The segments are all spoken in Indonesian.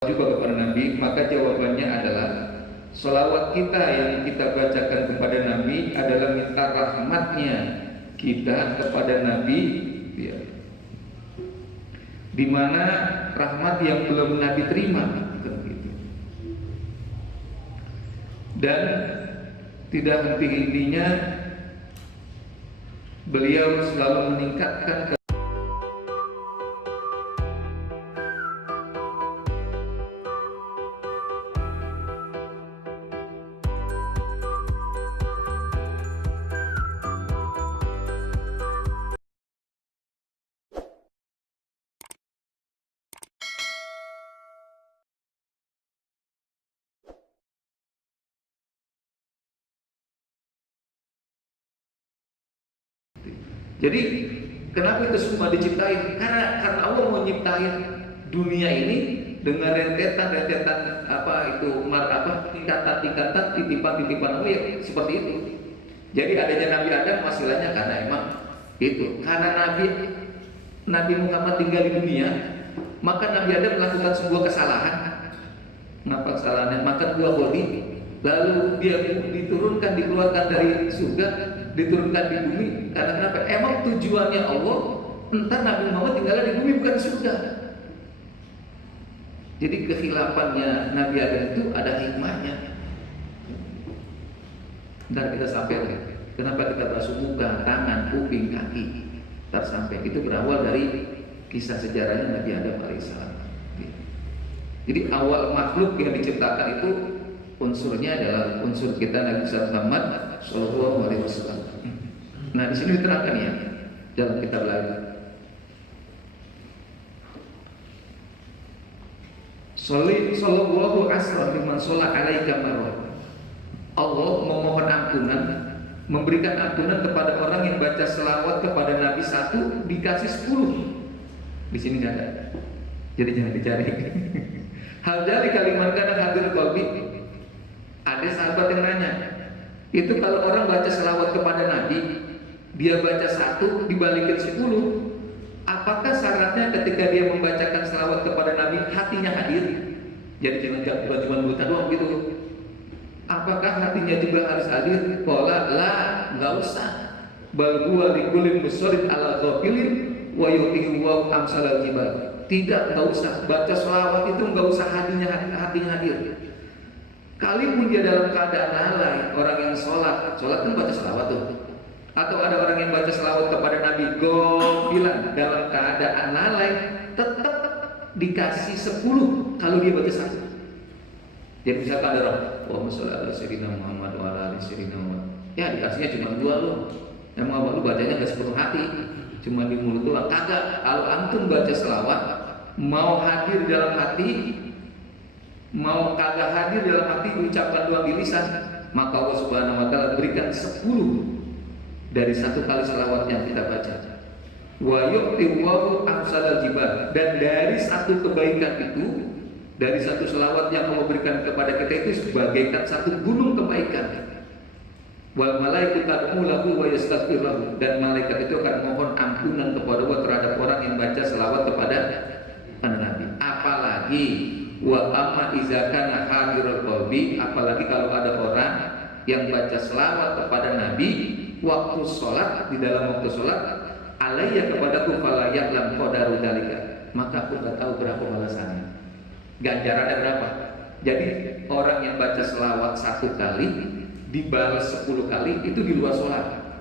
juga kepada Nabi, maka jawabannya adalah sholawat kita yang kita bacakan kepada Nabi adalah minta rahmatnya kita kepada Nabi, ya. Dimana rahmat yang belum Nabi terima, gitu. Dan tidak henti-hentinya beliau selalu meningkatkan Jadi kenapa itu semua diciptain? Karena Allah mau nyiptain dunia ini dengan rentetan tingkatan-tingkatan, titipan-titipan Allah ya, seperti itu. Jadi adanya Nabi Adam masalahnya karena emang itu. Karena Nabi Muhammad tinggal di dunia, maka Nabi Adam melakukan sebuah kesalahan. Apa kesalahannya? Makan buah bodi, lalu dia diturunkan, dikeluarkan dari surga, diturunkan di bumi. Karena kenapa? Emang tujuannya Allah entar Nabi Muhammad tinggal di bumi, bukan surga. Jadi kehilafannya Nabi Adam itu ada hikmahnya. Ntar kita sampai kenapa kita basuh muka, tangan, kuping, kaki. Ntar sampai itu berawal dari kisah sejarahnya Nabi Adam alaihissalam. Jadi awal makhluk yang diciptakan itu unsurnya adalah unsur kita Nabi Muhammad Shallallahu Alaihi Wasallam. Nah di sini diterangkan ya dalam kitab lain. Sallallahu asra liman sholat alaika marwah. Allah memohon ampunan, memberikan ampunan kepada orang yang baca selawat kepada Nabi 1 dikasih 10. Di sini nggak ada. Jadi jangan dicari. Hal dari kalimat kana hadir qalbi. Ada sahabat yang nanya, itu kalau orang baca selawat kepada Nabi, dia baca 1 dibalikin 10, apakah syaratnya ketika dia membacakan selawat kepada Nabi hatinya hadir? Jadi bukan cuma buta doang gitu. Apakah hatinya juga harus hadir? Qala la, enggak usah. Bal huwa likulli musallin ala ghafilin wa yu'tihi wa amsalal jibal. Tidak, enggak usah. Baca selawat itu enggak usah hatinya hadir. Kalipun dia dalam keadaan lalai, orang yang sholat kan baca selawat tuh. Atau ada orang yang baca selawat kepada Nabi gofilan dalam keadaan lalai, tetap dikasih 10 kalau dia baca 1. Jadi misalkan ada orang, Allahumma sholli ala sayyidina Muhammad wa ala ali sayyidina Muhammad. Ya dikasihnya cuma 2 loh. Emang lu bacanya nggak sepenuh hati, cuma di mulut doang. Kagak. Kalau antum baca selawat, mau hadir dalam hati, mau kagak hadir dalam hati, ucapkan doang di lisan, maka Allah Subhanahu wa taala berikan 10 dari 1 kali selawat yang kita baca. Wa yu'ti Allahu amsalal jibal, dan dari 1 kebaikan itu, dari 1 selawat yang Allah berikan kepada kita itu sebagaikan 1 gunung kebaikan. Wal malaikatu tad'u lahu wa yastaghfir lahu, dan malaikat itu akan mohon ampunan kepada Allah terhadap orang yang baca selawat kepada Nabi. Apalagi wa amma iza kana hadirul qalbi, apalagi kalau ada orang yang baca selawat kepada Nabi waktu sholat, di dalam waktu sholat, alayya kepadaku fala ya'lam qadaru dzalika, maka aku enggak tahu berapa balasannya, ganjarannya berapa. Jadi orang yang baca selawat 1 kali dibalas 10 kali itu di luar sholat.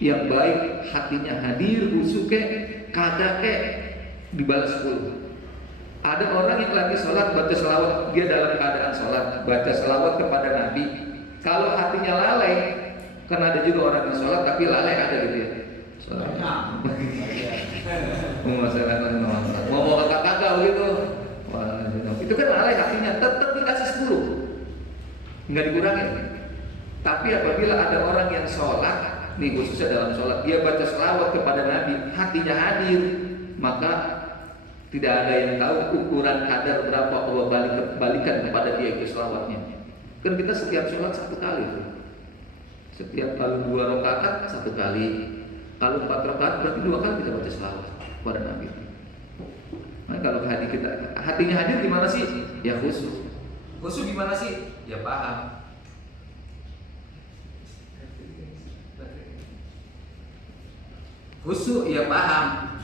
Yang baik hatinya hadir, khusyuk kagak dibalas 10. Ada orang yang lagi sholat baca selawat, dia dalam keadaan sholat baca selawat kepada Nabi, kalau hatinya lalai, karena ada juga orang yang sholat tapi lalai, ada gitu ya. Sholat. Mau kakak gitu. Wah, itu kan lalai hatinya, tetap dikasih 10, nggak dikurangin. Tapi apabila ada orang yang sholat, nih khususnya dalam sholat, dia baca selawat kepada Nabi, hatinya hadir, maka tidak ada yang tahu ukuran kadar berapa Allah balikan kepada dia itu selawatnya. Kan kita setiap sholat 1 kali, setiap kali 2 rakaat 1 kali, kalau 4 rakaat berarti 2 kali kita baca selawat kepada Nabi. Nah, kalau hatinya hadir gimana sih? Ya khusyuk. Khusyuk gimana sih? Ya paham. Khusyuk ya paham.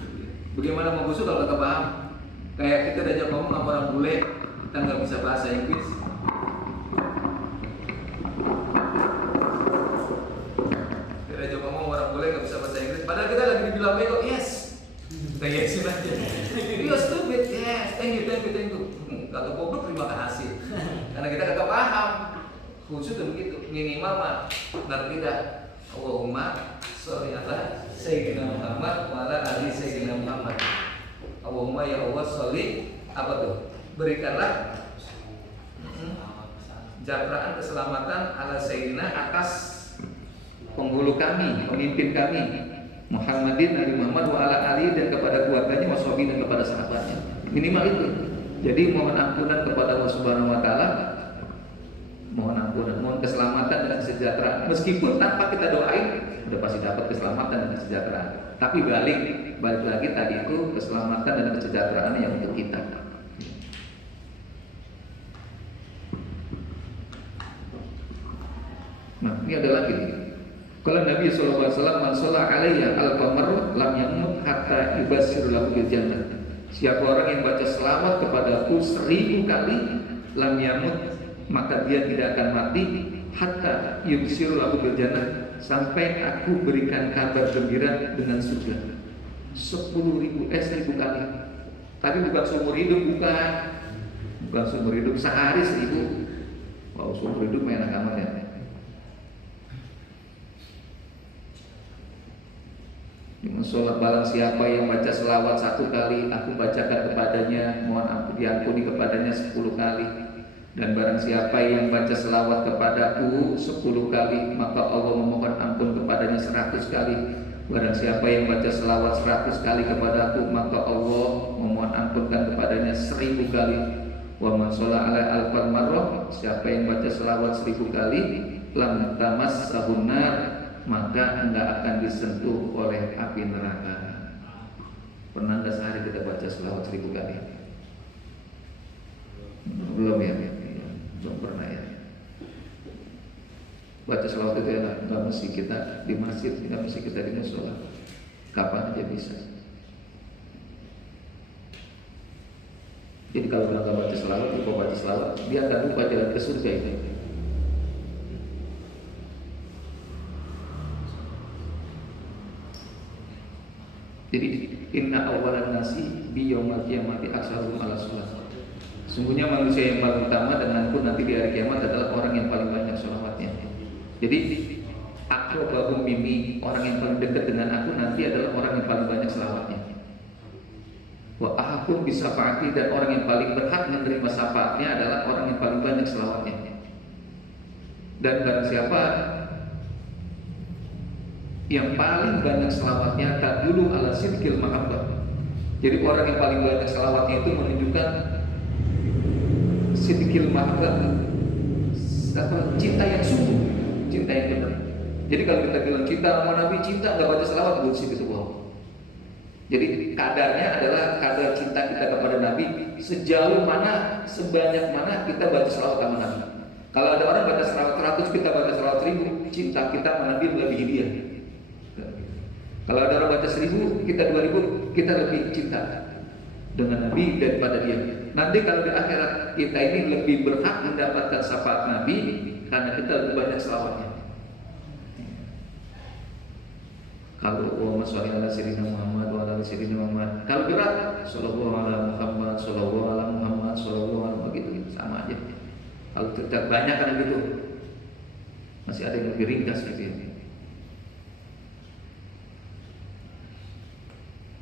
Bagaimana mau khusyuk kalau nggak paham? Kayak kita diajak ngomong sama orang bule, kita nggak bisa bahasa Inggris. Kita diajak ngomong orang bule nggak bisa bahasa Inggris. Padahal kita lagi dibilang bego, yes. Kita yesin aja. You stupid, yes. Thank you. Kata goblok terima kasih. Karena kita kagak paham. Khusyuk tuh begitu. Minimal mah ngerti dah. Allahumma sholli ala sayyidina Muhammad wa ala ali sayyidina Muhammad. Allahumma ya Allah sholli apa tuh? Berikanlah jatraan keselamatan ala sayyidina atas penghulu kami, pemimpin kami Muhammadin Nabi Muhammad wa ala ali dan kepada keluarganya washabi dan kepada sahabatnya. Minimal itu. Jadi mohon ampunan kepada Allah Subhanahu wa taala. Mohon ampunan, mohon keselamatan dan kesejahteraan. Meskipun tanpa kita doain, udah pasti dapat keselamatan dan kesejahteraan. Tapi balik lagi tadi itu keselamatan dan kesejahteraan yang untuk kita. Nah, ini ada lagi nih. Kalau Nabi sallallahu alaihi wasallam man shalla alayya al-qamar lam yamut hatta yubassir lahu bil jannah. Siapa orang yang baca selawat kepadaku 1000 kali lam yamut, maka dia tidak akan mati hatta yubsiru lahu bil jannah, sampai aku berikan kabar gembira dengan surga. 10.000 kali. Tapi bukan seumur hidup, bukan seumur hidup, sehari 1000. Wow, seumur hidup enak amat ya. Sholat barang siapa yang baca selawat 1 kali, aku bacakan kepadanya, mohon ampun diampuni kepadanya 10 kali. Dan barang siapa yang baca selawat kepadaku 10 kali, maka Allah memohon ampun kepadanya 100 kali. Barang siapa yang baca selawat 100 kali kepadaku, maka Allah memohon ampunkan kepadanya 1000 kali. Wa man shalla ala alfan marrah, siapa yang baca selawat 1000 kali, lam tamassahun nar, maka enggak akan disentuh oleh api neraka. Pernah enggak sehari kita baca selawat 1000 kali? Belum ya? Belum pernah ya. Baca selawat itu enak, nggak mesti kita di masjid, nggak mesti kita di musola, kapan aja bisa. Jadi kalau nggak baca selawat, lupa baca selawat, dia akan lupa jalan ke surga itu. Jadi inna awalan nasi bi yaumil qiyamati aktsaruhum ala shalah. Sungguhnya manusia yang paling utama denganku nanti di hari kiamat adalah orang yang paling banyak sholawatnya. Jadi akrobahum mimi, orang yang paling dekat dengan aku nanti adalah orang yang paling banyak sholawatnya. Wa ahaqum bisafaati, dan orang yang paling berhak menerima syafaatnya adalah orang yang paling banyak sholawatnya. Dan barang siapa yang paling banyak sholawatnya tadulu ala sidqil mahabbah. Jadi orang yang paling banyak sholawatnya itu menunjukkan sidqil mahabbah, cinta yang sungguh, cinta yang benar. Jadi kalau kita bilang cinta sama Nabi, cinta nggak baca selawat, bullshit, itu bohong. Jadi kadarnya adalah kadar cinta kita kepada Nabi sejauh mana, sebanyak mana kita baca selawat sama Nabi. Kalau ada orang baca selawat 100, kita baca selawat 1000, cinta kita sama Nabi melebihi dia. Kalau ada orang baca 1000, kita 2000, kita lebih cinta dengan Nabi daripada dia. Nanti kalau di akhirat kita ini lebih berhak mendapatkan syafaat Nabi karena kita lebih banyak selawatnya. Kalau Allahumma sholli ala sayyidina Muhammad wa ala sayyidina Muhammad. Kalau berat, sallallahu ala Muhammad, sallallahu ala Muhammad, sallallahu ala begitu, sama aja. Kalau tidak banyak kan gitu, masih ada yang lebih ringkas gitu ya.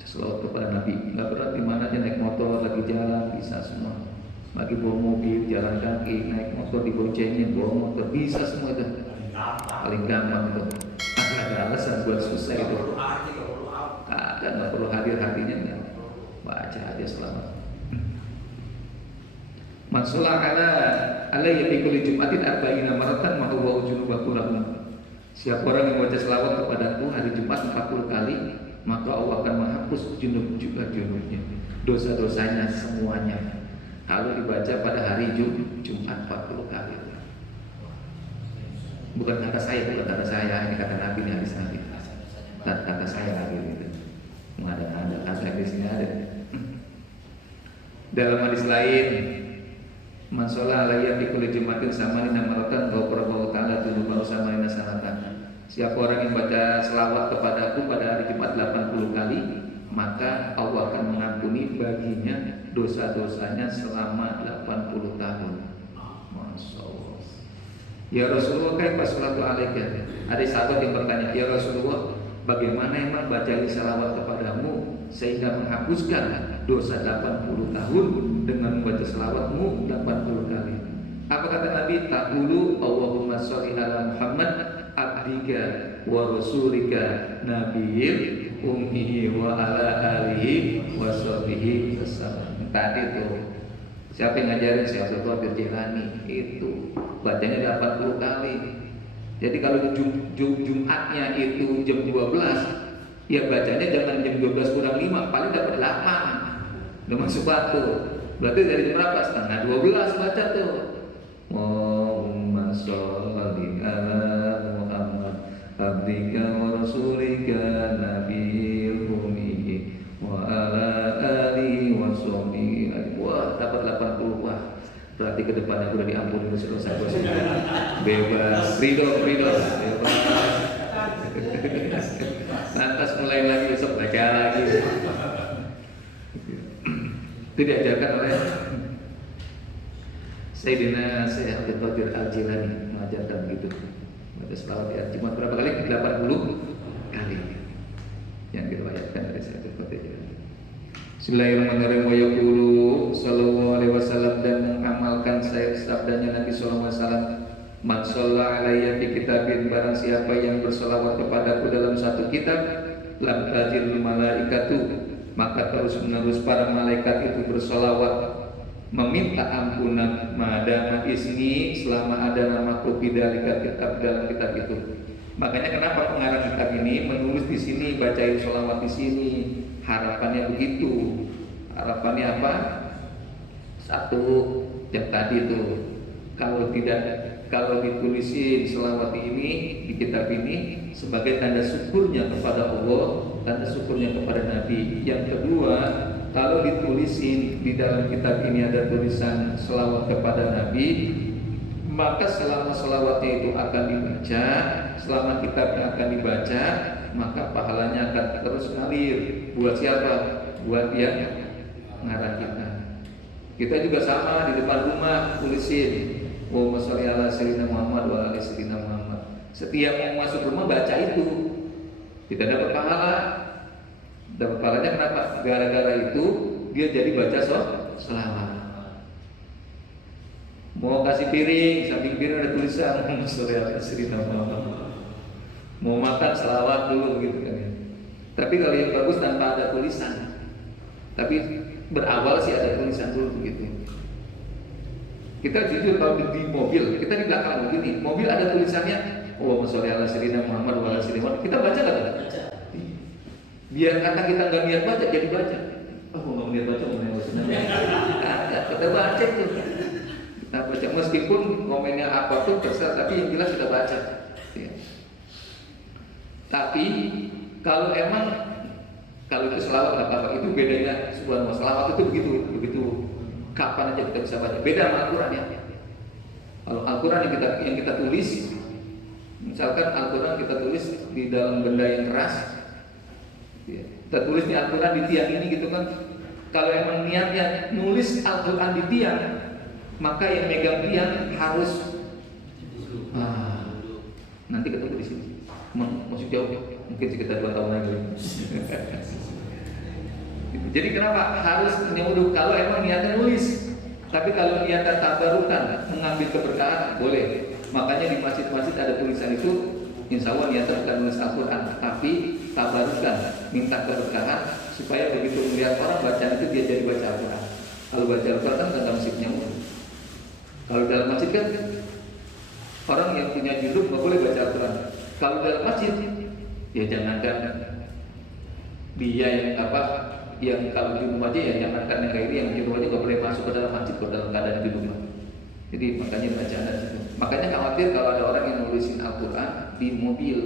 Selawat kepada Nabi, nggak berat, di mana aja, naik motor, lagi jalan bisa semua. Lagi bawa mobil, jalan kaki, naik motor diboncengin, bawa motor bisa semua itu. Paling gampang itu. Ada alasan buat susah itu. Nggak perlu hadir-hadirnya, nggak. Baca aja selamat. Maksudnya ala yaqulu Jumatin arba'ina maratan ma huwa junubahu lahum. Siapa orang yang baca selawat kepadaku hari Jumat 40 kali, maka Allah akan menghapus junubnya, dosa-dosanya semuanya. Kalau dibaca pada hari Jumat 40 kali. Bukan kata saya, ini kata Nabi, ini hadis Nabi. Kata saya lagi gitu. Ada kata di sini ada. Dalam hadis lain, man sholla alayya fi kulli jumatin samanina maratan ghafara ta'ala dzunubahu samanina sanatan. Siapa orang yang baca selawat kepadaku pada hari Jumat 80 kali, maka Allah akan mengampuni baginya dosa-dosanya selama 80 tahun. Masya Allah. Ya Rasulullah, kaifa sholatu alaika? Ada sahabat yang bertanya, ya Rasulullah, bagaimana emang baca salawat kepadamu sehingga menghapuskan dosa 80 tahun dengan membaca selawatmu 80 kali? Apa kata Nabi? Taqulu Allahumma sholli ala Muhammad abdika wa rasulika nabiyil ummihi wa ala alihi wa sahbihi wasallam. Tadi tuh siapa yang ngajarin? Syekh Abdul Jilani. Itu bacanya 80 kali. Jadi kalau Jumatnya itu jam 12, ya bacanya jangan jam 12 kurang 5, paling dapat 8. Udah masuk waktu. Berarti dari jam berapa? Setengah 12 baca tuh. Allahumma sholli ala Muhammad abdika wa rasulika nabiyil ummi wa ala alihi wa sahbihi. Wah, dapat 80. Wah, berarti ke depan aku udah diampuni dosa-dosa gue semua. Bebas, ridho, bebas. Lantas mulai lagi besok baca lagi. Itu diajarkan oleh Sayyidina Syekh Abdul Qadir Al-Jilani, mengajarkan begitu. Baca selawat ya cuma berapa kali? 80 kali. Yang diriwayatkan dari Syekh Abdul Qadir Al-Jilani. Bismillahirrahmanirrahim. Wa yaqulu sallallahu alaihi wasallam, dan mengamalkan sabdanya Nabi sallallahu alaihi wasallam, man shalla alayya fi kitabin, barang siapa yang berselawat kepadaku dalam satu kitab, lam tajil malaikatu, maka terus menerus para malaikat itu berselawat meminta ampunan madama ismi, selama ada namaku bidalika kitab, dalam kitab itu. Makanya kenapa pengarang kitab ini menulis di sini, bacain selawat di sini. Harapannya begitu. Harapannya apa? Satu, yang tadi itu, kalau ditulisin selawat ini di kitab ini sebagai tanda syukurnya kepada Allah, tanda syukurnya kepada Nabi. Yang kedua, kalau ditulisin di dalam kitab ini ada tulisan selawat kepada Nabi, maka selama selawatnya itu akan dibaca, selama kitabnya akan dibaca, maka pahalanya akan terus ngalir. Buat siapa? Buat yang ngarang kita. Kita juga sama, di depan rumah tulisin Allahumma sholli ala sayyidina Muhammad wa ala sayyidina Muhammad. Setiap mau masuk rumah baca itu, kita dapat pahala. Dapat pahalanya kenapa? Gara-gara itu dia jadi baca selawat. Mau kasih piring, samping piring ada tulisan Allahumma sholli ala sayyidina Muhammad. Mau makan selawat dulu gitu kan ya. Tapi kalau yang bagus tanpa ada tulisan, tapi berawal sih ada tulisan dulu begitu. Kita jujur kalau di mobil, kita di belakang begini, mobil ada tulisannya Allahumma sholli ala sayyidina Muhammad wa ala sayyidina Muhammad. Kita baca nggak? Baca. Biar kata kita nggak niat baca, jadi baca. Oh, nggak niat baca, nggak niat baca. Kita baca tuh. Kita baca meskipun komennya apa tuh terserah, tapi yang jelas kita baca. Ya. Tapi kalau itu selawat nggak apa-apa, itu bedanya subhanallah. Selawat itu begitu kapan aja kita bisa baca. Beda sama Al-Quran ya. Kalau Al-Quran yang kita tulis, misalkan Al-Quran kita tulis di dalam benda yang keras, ya. Kita tulis di Al-Quran di tiang ini gitu kan. Kalau emang niatnya nulis Al-Quran di tiang, maka yang megang tiang harus nanti ketemu di sini. Masih jauh, mungkin sekitar 2 tahun lagi. Jadi kenapa harus nyuruh? Kalau emang niatnya nulis, tapi kalau niatnya tabarukan, mengambil keberkahan, boleh. Makanya di masjid-masjid ada tulisan itu, insya Allah niatnya bukan nulis Al-Quran, tapi tabarukan, minta keberkahan, supaya begitu melihat orang bacaan itu dia jadi baca Al-Quran. Kalau baca Al-Quran kan tanda musiknya. Kalau dalam masjid kan orang yang punya judul nggak boleh baca Al-Quran. Kalau dalam masjid, ya jangankan Dia yang apa? Yang kalau junub aja ya jangankan yang kayak ini, yang junub aja nggak boleh masuk ke dalam masjid kalau dalam keadaan junub. Jadi makanya bacaan dari situ. Makanya khawatir kalau ada orang yang nulisin Al-Quran di mobil.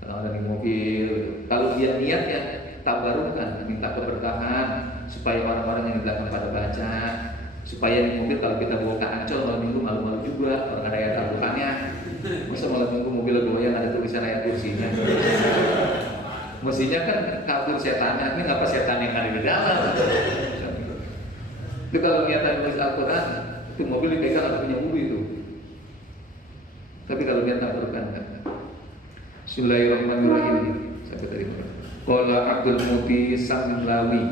Kalau ada di mobil, kalau dia niatnya tabarukan, minta keberkahan supaya orang-orang yang di belakang pada baca, supaya di mobil kalau kita bawa ke Ancol malam minggu malu-malu juga kalau ada ayat Al-Qurannya. Masa malam minggu mobil goyang ada tulisan ayat kursinya. Mestinya kan kabur setannya, ini ngapa setan yang ada di dalam? Itu kalau niatan nulis Al-Quran, itu mobil dipegang atau punya wudhu itu. Tapi kalau niat tabarukan kan. Bismillahirrahmanirrahim. Sampai tadi. Qala Abdul Muti Samlawi,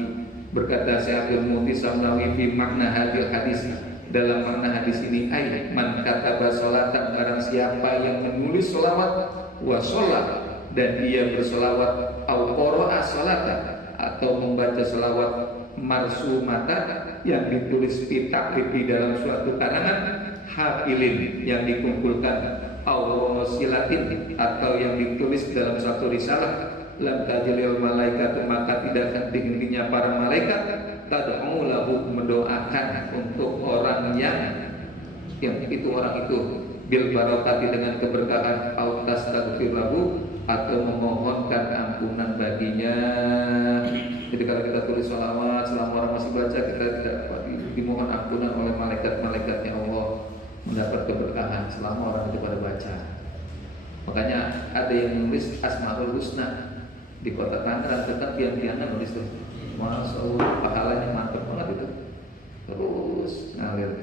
berkata Syekh Abdul Muti Samlawi fi makna hadil hadis, dalam makna hadis ini ay man kataba sholatan, barang siapa yang menulis sholawat wa sholat dan ia bersolawat au qara'a sholatan atau membaca sholawat marsumatan yang ditulis di dalam suatu karangan hafilin yang dikumpulkan Allah silatin atau yang ditulis dalam satu risalah lam tajlil malaikat, maka tidak henti-hentinya para malaikat tad'u lahu, mendoakan untuk orang yang itu orang itu bil barakati, dengan keberkahan au tastaghfir lahu, atau memohonkan ampunan baginya. Jadi kalau kita tulis sholawat selama orang masih baca, kita tidak dimohon ampunan oleh malaikat-malaikatnya Allah, mendapat keberkahan selama orang itu pada baca. Makanya ada yang menulis Asmaul Husna di kota Tangerang, tetap tiang-tiangan nulis tuh. Masya Allah, pahalanya mantap banget itu. Terus ngalir,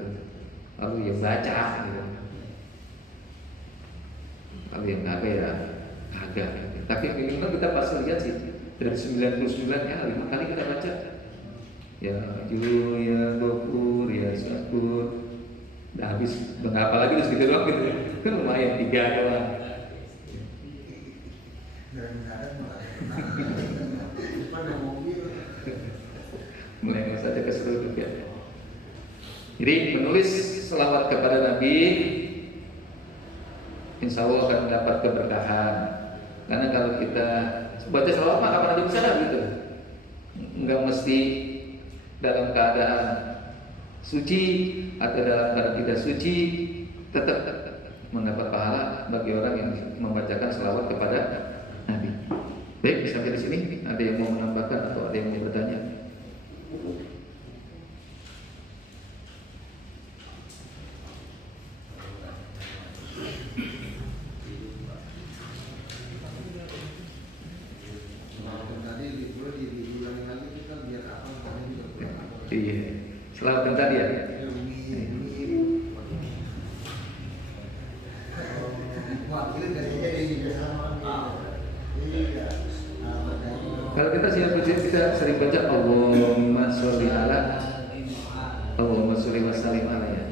lalu yang baca gitu. Kalau yang kagak ya kagak. Tapi minimal kita pasti lihat sih, dari 99 ya 5 kali kita baca. Ya Jul, ya Gofur, ya Syakur. Udah habis, udah nggak apa lagi terus gitu doang gitu. Kan lumayan 3 doang. Mulai saja ke seluruh dunia. Jadi menulis selawat kepada Nabi, insya Allah akan mendapat keberkahan. Karena kalau kita baca selawat mah kapan aja bisa gitu. Enggak mesti dalam keadaan suci atau dalam keadaan tidak suci, tetap mendapat pahala bagi orang yang membacakan selawat kepada Nabi. Baik, sampai di sini ada yang mau menambahkan atau ada yang mau bertanya? Iya, selawat tadi ya. Kalau kita siap ujian, kita sering baca Allahumma sholli ala, Allahumma sholli wa sallim ala ya.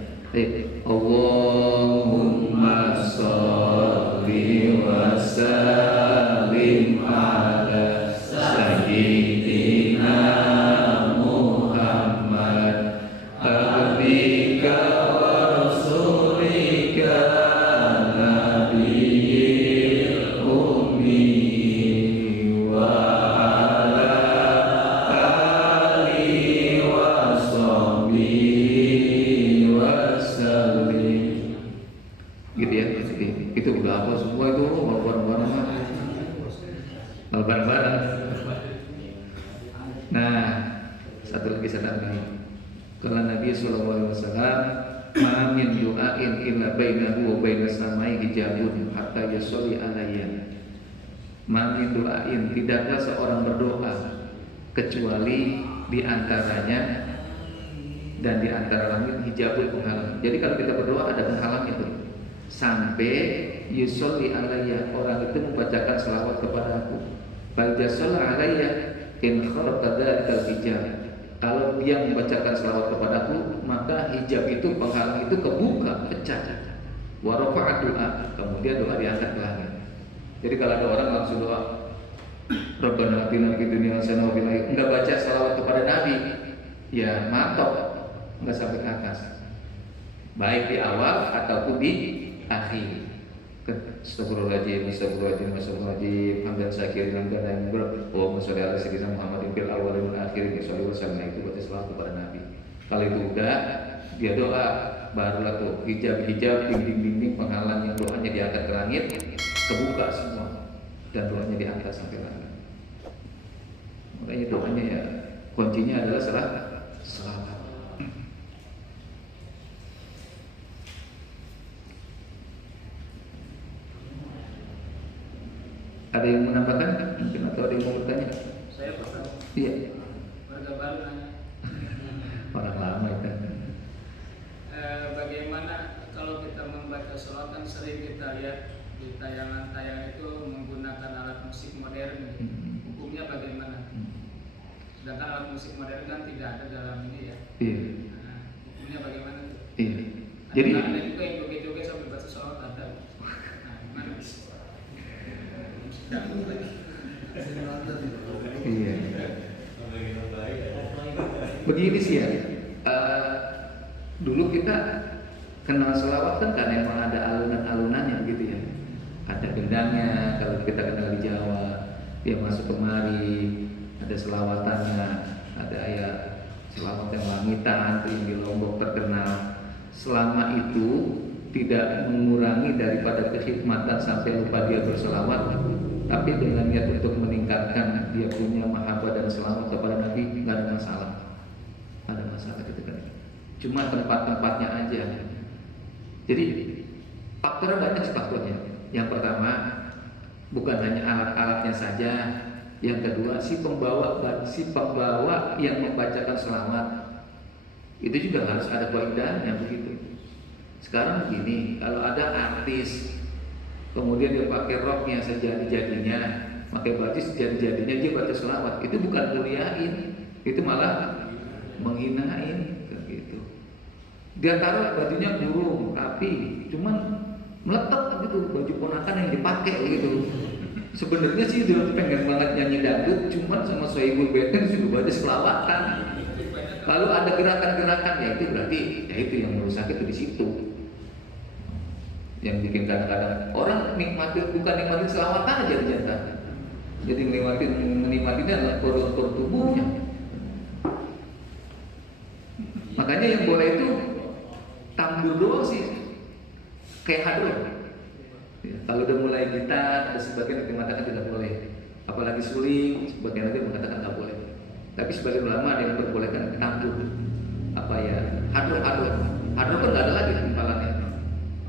Allahumma sholli wa sallim ala sayyidina Muhammad abdika wa rasulika nabiyil ummi wa gitu ya, itu udah apa semua itu bareng-bareng. Nah, satu lagi saya tambahin. Kalau Nabi SAW, ma min du'ain illa bainahu wa bainas samai hijabun hatta yusolli alayya. Ma min du'ain, tidaklah seorang berdoa kecuali di antaranya dan di antara langit hijabul penghalang. Jadi kalau kita berdoa ada penghalang itu. Sampai yusolli alayya, orang itu membacakan selawat kepada aku. Ba'da sholla alayya in kharata dzal hijab. Kalau dia membacakan selawat kepada aku, maka hijab itu, penghalang itu kebuka, pecah. Wa rafa'a doa, kemudian doa diangkat ke langit. Jadi kalau ada orang langsung doa Rabbana atina fid dunya hasanah wa fil akhirati, enggak baca selawat kepada Nabi, ya matok, enggak sampai ke atas. Baik di awal ataupun di akhir. Astagfirullahaladzim, astagfirullahaladzim, astagfirullahaladzim, hamdan syakirin, hamdan naimur, Allahumma sholli ala sayyidina Muhammadin fil awwalin wal akhirin, sholli wa sallam. Itu berarti selawat kepada Nabi. Kalau itu udah, dia doa, barulah tuh hijab-hijab, dinding-dinding penghalang yang doanya diangkat ke langit, kebuka semua, dan doanya diangkat sampai langit. Makanya doanya ya, kuncinya adalah selawat. Ada yang menambahkan? Mungkin atau ada yang mau bertanya? Saya bertanya. Iya. Warga baru nanya. Orang lama itu. Bagaimana kalau kita membaca sholawat kan sering kita lihat di tayangan-tayangan itu menggunakan alat musik modern. Hukumnya bagaimana? Sedangkan alat musik modern kan tidak ada dalam ini ya. Iya. Nah, hukumnya bagaimana? Iya. Jadi ada juga yang joget-joget sambil baca sholawat ada. Nah, gimana? Iya. Begini sih ya. Dulu kita kenal selawat kan karena emang ada alunan-alunannya gitu ya. Ada gendangnya, kalau kita kenal di Jawa, dia masuk kemari, ada selawatannya, ada ya selawat yang langitan, yang di Lombok terkenal. Selama itu tidak mengurangi daripada kekhidmatan sampai lupa dia berselawat, tapi dengan niat untuk meningkatkan dia punya mahabbah dan selawat kepada Nabi, nggak ada masalah. Ada masalah gitu kan. Cuma tempat-tempatnya aja. Jadi faktornya banyak sih faktornya. Yang pertama bukan hanya alat-alatnya saja. Yang kedua si pembawa yang membacakan selawat itu juga harus ada faedahnya begitu. Sekarang begini, kalau ada artis kemudian dia pakai roknya sejadi-jadinya, pakai baju sejadi-jadinya, dia baca selawat, itu bukan muliain, itu malah menghinain gitu. Dia taruh bajunya burung, rapi, cuman meletak gitu baju ponakan yang dipakai gitu. Sebenarnya sih dia pengen banget nyanyi dangdut, cuman sama Sohibul Beten sudah baca selawatan. Lalu ada gerakan-gerakan, ya itu berarti ya itu yang merusak itu di situ. Yang bikin kadang-kadang orang nikmatin, bukan nikmatin selawatan aja ternyata. Jadi menikmatinya adalah koridor tubuhnya. Makanya yang boleh itu tambur doang sih, kayak hadron. Ya, kalau udah mulai gitar, ada sebagian yang mengatakan tidak boleh. Apalagi suling, sebagian lagi mengatakan tidak boleh. Tapi sebagian ulama ada yang memperbolehkan tambur. Apa ya? Hadron kan nggak ada lagi timpalannya.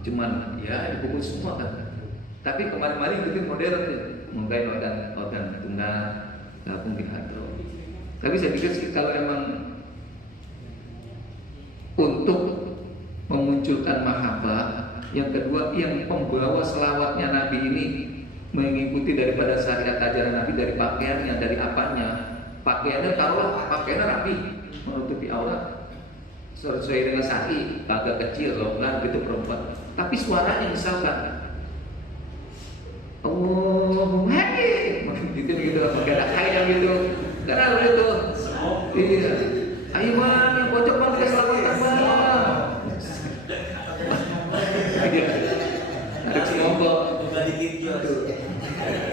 Cuman ya dipukul semua kan. Tapi kemarin-kemarin bikin modern tuh, mungkin organ tunggal gabung di hadron. Tapi saya pikir sih kalau emang untuk memunculkan mahabbah, yang kedua yang pembawa selawatnya Nabi ini mengikuti daripada syariat ajaran Nabi, dari pakaiannya, dari apanya. Pakaiannya taruhlah pakaiannya rapi, menutupi aurat sesuai dengan syari, agak kecil, longgar gitu perempuan. Tapi suaranya misalkan Allahumma hadi, gitu pakai ada kayak gitu, karena ada itu. Iya, ayo bang, yang pojok bang kita selawatan bang. Ada kelompok.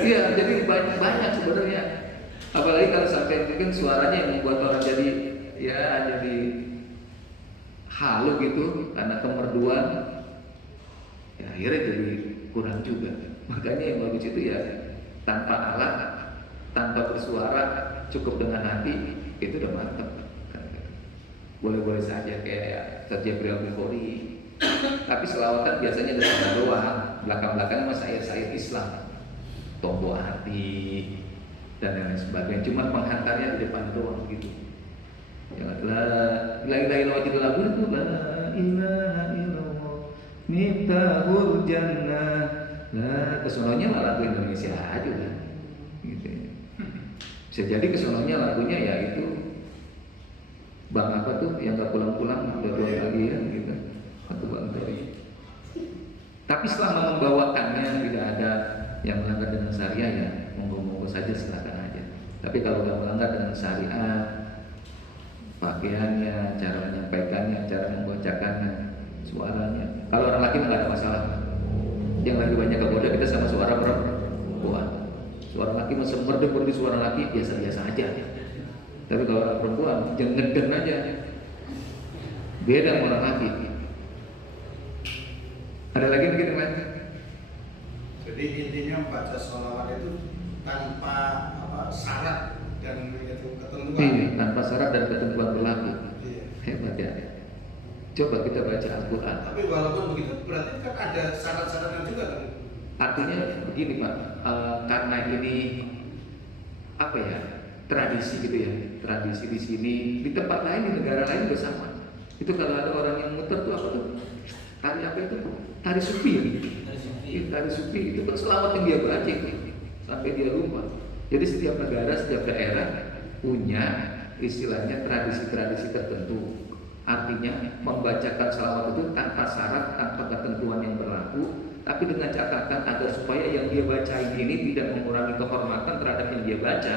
Iya, jadi banyak sebenarnya. Apalagi kalau sampai mungkin suaranya yang membuat orang jadi halu gitu karena kemerduan, ya akhirnya jadi kurang juga. Makanya yang bagus itu ya tanpa alat, tanpa bersuara, cukup dengan hati, itu udah mantap. Boleh-boleh saja kayak Ustaz Jabril Bukhari. Tapi selawatan biasanya depan doang, belakang-belakang mas ayat-ayat Islam, tombol hati dan lain sebagainya. Cuma penghantarnya di depan doang gitu. Jangan la ilaha illallah itu la ilaha illallah miftahul jannah. Nah, kesononya lah lagu Indonesia aja lah. Gitu. Bisa jadi kesononya lagunya ya itu Bang apa tuh yang gak pulang-pulang udah 2 kali ya gitu. Atau Bang Tori. Tapi selama membawakannya tidak ada yang melanggar dengan syariah ya monggo-monggo saja, silakan aja. Tapi kalau udah melanggar dengan syariat, pakaiannya, cara menyampaikannya, cara membacakannya, suaranya, kalau orang laki nggak ada masalah. Yang lagi banyak kegoda kita sama suara perempuan. Suara laki masih merdu-merdu, suara laki biasa-biasa aja. Tapi kalau orang perempuan jangan ngeden aja. Beda sama orang laki. Ada lagi mungkin yang lain? Jadi intinya baca sholawat itu tanpa syarat dan itu ketentuan. Iya, tanpa syarat dan ketentuan berlaku. Iya. Hebat ya. Coba kita baca Al-Quran. Tapi walaupun begitu berarti kan ada syarat-syaratnya juga kan? Artinya begini Pak, karena ini apa ya, tradisi gitu ya, tradisi di sini, di tempat lain, di negara lain juga sama. Itu kalau ada orang yang muter tuh apa tuh? Tari apa itu? Tari sufi. Tari sufi itu kan selawat yang dia baca sampai dia lupa. Jadi setiap negara, setiap daerah punya istilahnya tradisi-tradisi tertentu. Artinya membacakan salawat itu tanpa syarat, tanpa ketentuan yang berlaku, tapi dengan catatan agar supaya yang dia bacain ini tidak mengurangi kehormatan terhadap yang dia baca,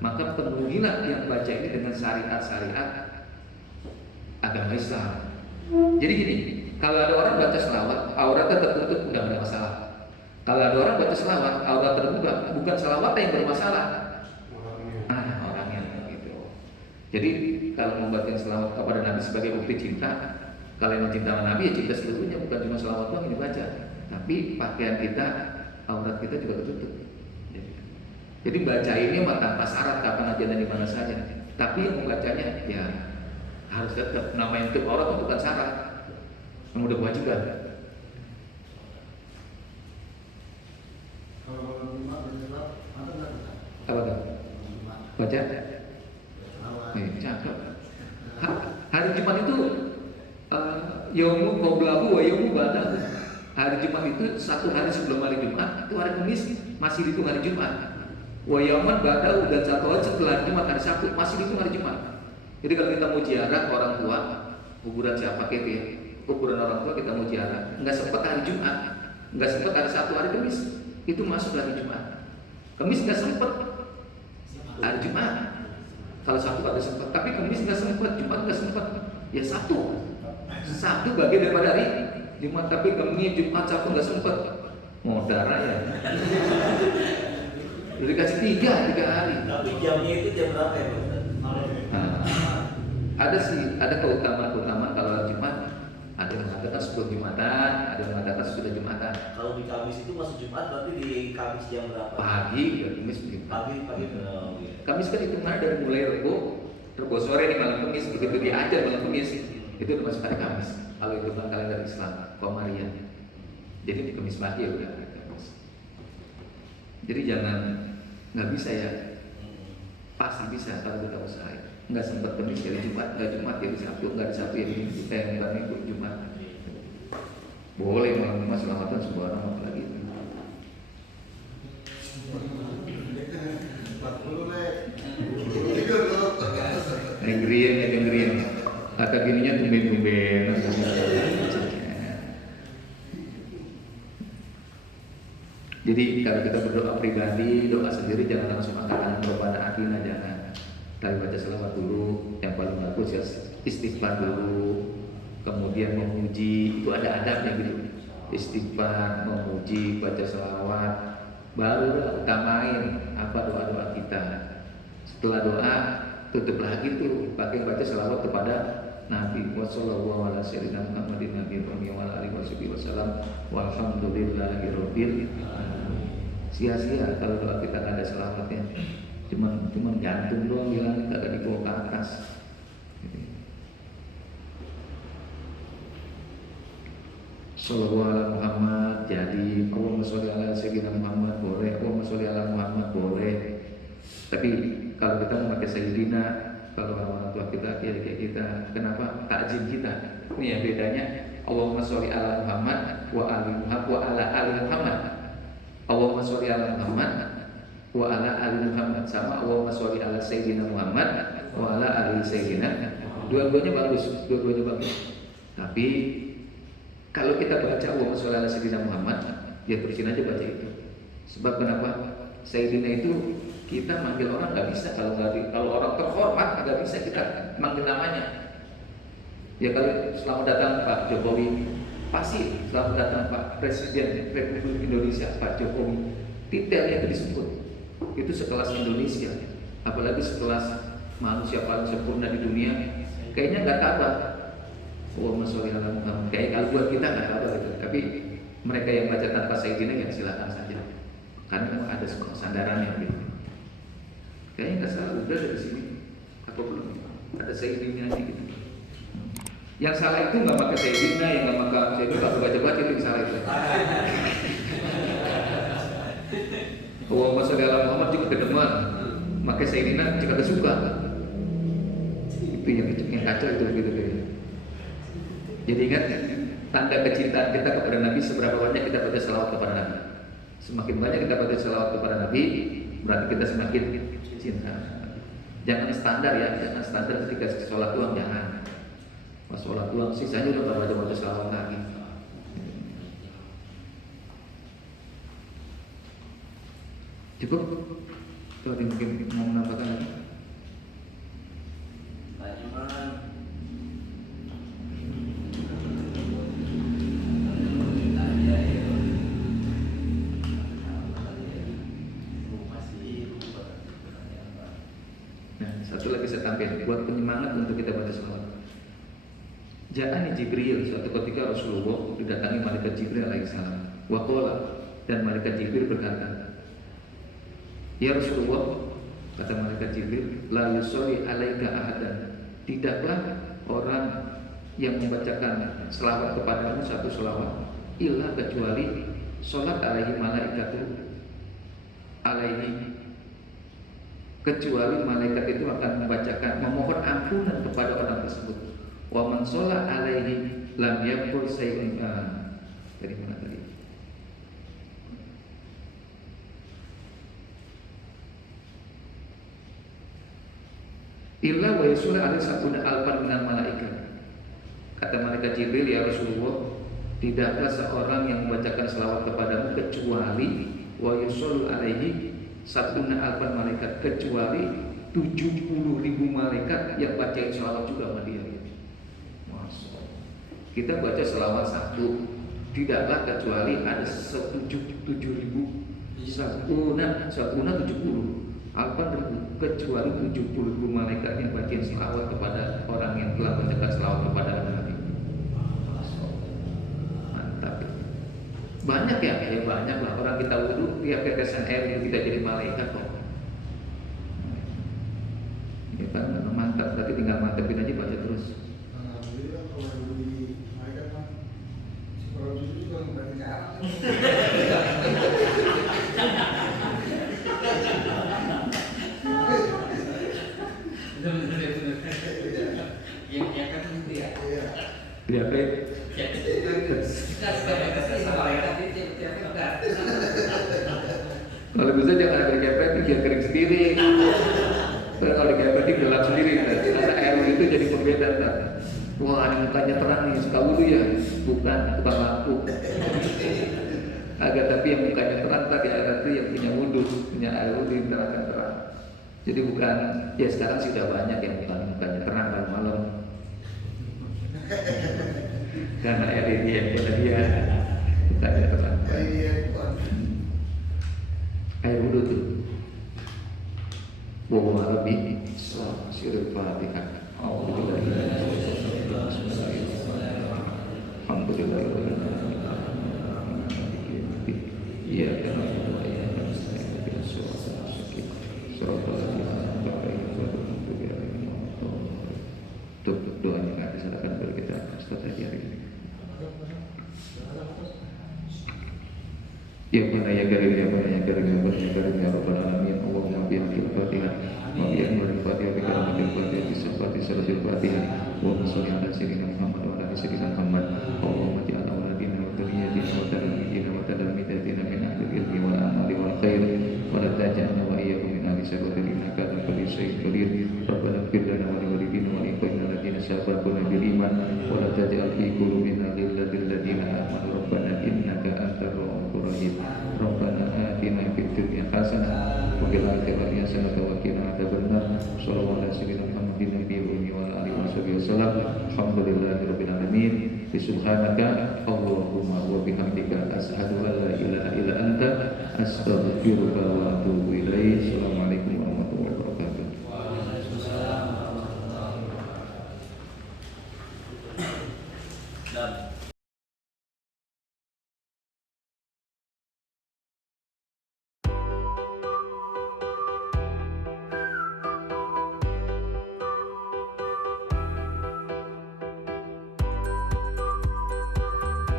maka penuhilah yang baca ini dengan syariat-syariat agama Islam. Jadi gini, kalau ada orang baca selawat, auratnya tertutup, udah ada masalah. Kalau ada orang baca selawat, aurat terbuka, bukan selawat yang bermasalah, orangnya gitu. Jadi kalau membaca selawat kepada Nabi sebagai bukti cinta, kalau yang cinta sama Nabi ya cinta sebetulnya bukan cuma selawat doang yang dibaca, tapi pakaian kita, aurat kita juga tertutup. Jadi baca ini mah tanpa syarat kapan aja dan di mana saja. Tapi yang membacanya ya harus tetap namanya tutup aurat itu bukan syarat, yang udah kewajiban. Apa tuh? Baca? Cakep. Hari Jumat itu Yaumu Qoblahu wa Yaumu Ba'dahu. Hari Jumat itu satu hari sebelum hari Jumat, itu hari Kamis masih dihitung hari Jumat. Wa Yauman Ba'dahu, dan satu hari setelah Jumat hari Sabtu masih dihitung hari Jumat. Jadi kalau kita mau ziarah orang tua, kuburan siapa gitu ya, kuburan orang tua kita mau ziarah, nggak sempat hari Jumat, nggak sempat hari Sabtu, hari Kamis, itu masuk hari Jumat. Kamis nggak sempat, hari Jumat. Kalau Sabtu ada sempat, tapi Kamis nggak sempat, Jumat nggak sempat, ya Sabtu. Sabtu bagian daripada hari Jumat, tapi Kamis, Jumat, Sabtu nggak sempat. Mau darah ya. Udah dikasih tiga hari. Tapi jamnya itu jam berapa ya Pak? Ada sih, ada keutamaan kalau Jumat. Ada yang mengatakan sebelum Jumatan, ada yang mengatakan sudah Jumatan. Kalau di Kamis itu masuk Jumat, berarti di Kamis jam berapa? Pagi, ya Kamis begitu. Pagi. Kamis kan hitungannya dari mulai Rebo sore nih malam Kamis, begitu dia ajar malam Kamis, itu udah masuk hari Kamis. Kalau hitungan kalender Islam, Komarian. Jadi di Kamis pagi ya udah hari Kamis. Jadi jangan nggak bisa ya, pasti bisa kalau kita usahain. Nggak sempat Kamis jadi Jumat, nggak Jumat jadi Sabtu, nggak di Sabtu ya Minggu, nggak Minggu Jumat. Boleh malam Jumat selamatan sebuah orang lagi. Nenggrian. Kata gininya tumben-tumben. Jadi kalau kita berdoa pribadi, doa sendiri jangan langsung angkat tangan kepada akhirnya, jangan. Kita baca selawat dulu, yang paling bagus ya istighfar dulu, kemudian memuji, itu ada adabnya gitu. Istighfar, memuji, baca selawat, baru utamain apa doa-doa kita. Setelah doa, tutup lagi tuh, pakai baca selawat kepada Nabi sallallahu alaihi wasallam, Muhammadin Nabi wa alihi wasallam, walhamdulillahirabbil alamin. Sia-sia kalau doa kita nggak ada selawatnya. Cuman jantung doang bilang kagak dibawa ke atas. Sallallahu alaihi Muhammad. Jadi Allahumma sholli ala sayyidina Muhammad boleh, Allahumma sholli ala Muhammad boleh. Tapi kalau kita memakai sayyidina, kalau orang tua kita kayak kita, kenapa takzim kita? Ini ya bedanya. Allahumma sholli ala Muhammad wa ala ali Muhammad. Allahumma sholli ala Muhammad wa ala ali Muhammad, sama Allahumma sholli ala sayyidina Muhammad wa ala ali sayyidina. Dua-duanya bagus. Tapi kalau kita baca Allahumma sholli ala sayyidina Muhammad, ya terusin aja baca itu. Sebab kenapa? Sayyidina itu kita manggil orang nggak bisa, kalau orang terhormat nggak bisa kita manggil namanya. Ya kalau selamat datang Pak Jokowi, pasti selamat datang Pak Presiden Republik Indonesia Pak Jokowi, detailnya itu disebut. Itu sekelas Indonesia, apalagi sekelas manusia paling sempurna di dunia, kayaknya nggak kabar. Kayak kalau buat kita nggak kabar itu, tapi mereka yang baca tanpa sayyidina ya silakan saja, karena memang ada semua sandarannya gitu. Kayaknya nggak salah, udah dari sini apa belum ada sayyidina gitu. Yang salah itu nggak pakai sayyidina, yang nggak pakai sayyidina kalau baca-baca itu yang salah itu. Allahumma sholli ala Muhammad juga kedemuan, pakai sayyidina jika kesuka. Itu yang kacau itu gitu. Jadi ingat, tanda kecintaan kita kepada Nabi seberapa banyak kita baca selawat kepada Nabi. Semakin banyak kita baca selawat kepada Nabi, berarti kita semakin cinta. Jangan standar ya, jangan standar ketika sholat doang, jangan. Pas sholat doang, sisanya udah baca selawat lagi. Cukup? Tuh mungkin mau menambahkan lagi? Satu lagi saya tampil buat penyemangat untuk kita baca selawat. Ja'ani Jibril, suatu ketika Rasulullah didatangi malaikat Jibril alaihissalam. Waqala, dan malaikat Jibril berkata, ya Rasulullah, kata malaikat Jibril, la yusolli alaika ahadan, tidaklah orang yang membacakan selawat kepadamu satu selawat illa kecuali sholat alaihi malaikatu alaihi, kecuali malaikat itu akan membacakan, memohon ampunan kepada orang tersebut. Wa man sholla alaihi lam yakul sayun. Dari mana tadi? Illa wa yusolli alaihi sabuna alfan minal malaikat. Kata malaikat Jibril, ya Rasulullah, tidaklah seorang yang membacakan selawat kepadamu kecuali wa yusolli alaihi sabuna alfan malaikat, kecuali 70.000 malaikat yang bacain selawat juga sama dia. Masya Allah. Kita baca selawat satu, tidaklah kecuali ada 7.000 sabuna 70 alfan ribu, kecuali 70.000 malaikat yang bacain selawat kepada orang yang telah membacakan selawat kepada Nabi. Mantap. Banyak ya, banyak lah orang kita wudhu, tiap tetesan air kita jadi malaikat kok. Ya kan, mantap. Berarti tinggal mantepin aja, baca terus. Alhamdulillah kalau yang di malaikat kan, kalau jujur juga berarti cara. Kalau bisa jangan ada kepet, biar kering sendiri. Terus kalau dikepetin gelap sendiri, karena air itu jadi pembeda. Wah, ini mukanya terang nih, suka wudhu ya? Bukan, tukang lampu. Agak tapi yang mukanya terang tadi ada tuh yang punya wudhu, punya air wudhu yang terang. Jadi bukan, ya sekarang sudah banyak yang mukanya terang malam-malam. Karena air ini yang punya dia, mukanya terang. Air wudhu tuh. Wa rabbi sirul Fatihah. Alhamdulillah. Iya kan. Doanya nggak disalahkan kalau kita start aja hari ini. Ya mana ya karim ya mana ya karim ya mana ya karim ya rabbal alamin. Allahumma bihamdil Fatihah wa bihamdil Fatihah bi karamil Fatihah bi sifati salatil Fatihah wa sholli ala sayyidina Muhammad wa ala sayyidina Muhammad. Allahumma ja'al awladina wa dhurriyyatina wa talamidina wa talamidatina min ahli ilmi wal amali wal khair wa la taj'alna wa iyyakum min ahli sabatil innaka ala kulli syai'in qadir. Rabbana ighfir lana wa li walidina wa li ikhwanina alladziina sabaquna bil iman wa la taj'al fi qulubina ghillan lil ladzina amanu rabbana innaka antar rahmanur rahim. Rabbana atina fid dunya hasanah wa fil akhirati hasanah wa qina adzabannar. Shallallahu alaihi wasallam Muhammadin nabiyyi wa ala alihi wasallam. Alhamdulillahirabbil alamin. Subhanaka Allahumma wa bihamdika asyhadu an la ilaha illa anta astaghfiruka wa atubu ilaik. Assalamualaikum